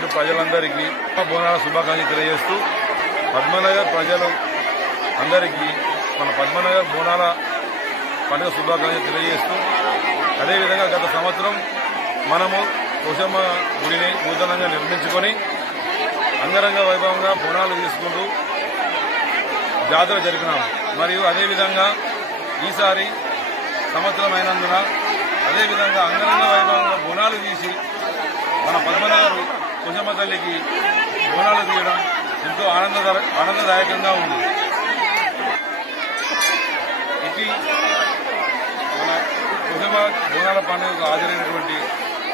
Ward ప్రజలందరికీ బోనాల శుభాకాంక్షలు తెలియజేస్తూ పద్మనగర్ ప్రజలు అందరికీ మన పద్మనగర్ బోనాల పండుగ శుభాకాంక్షలు తెలియజేస్తూ అదేవిధంగా గత సంవత్సరం మనము కుశమ్మ గుడిని నూతనంగా నిర్మించుకొని అంగరంగ వైభవంగా బోనాలు తీసుకుంటూ జాతర జరిపినాము. మరియు అదేవిధంగా ఈసారి సంవత్సరం అయినందున అదేవిధంగా అంగరంగ వైభవంగా బోనాలు తీసి మన పద్మనగర్ కుశమ్మ తల్లికి బోనాలు తీయడం ఎంతో ఆనంద ఆనందదాయకంగా ఉంది. ఇది మన కుసుమ బోనాల పండుగకు హాజరైనటువంటి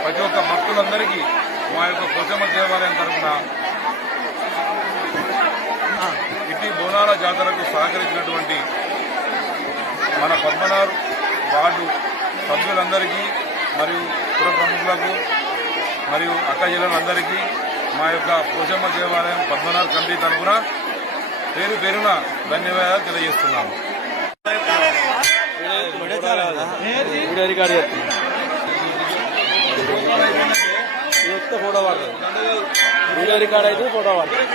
ప్రతి ఒక్క భక్తులందరికీ మా యొక్క కుశమ్మ దేవాలయం తరఫున ఇటీ బోనాల జాతరకు సహకరించినటువంటి మన పద్మనారు వార్డు సభ్యులందరికీ మరియు పుర ప్రముఖులకు మరియు అక్క జిల్లాలందరికీ మా యొక్క పోషమ్మ దేవాలయం పద్మనాభ కమిటీ తరఫున పేరు పేరున ధన్యవాదాలు తెలియజేస్తున్నాము వీడియో రికార్డ్ చేస్తుంది. ఇది వస్తే ఫోటో పడుతుంది వీడియో రికార్డ్ అయితే ఫోటో పడుతుంది.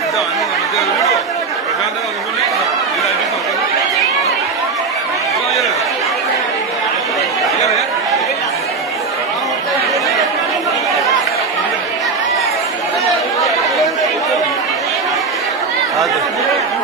ప్రశాంతంగా هذا.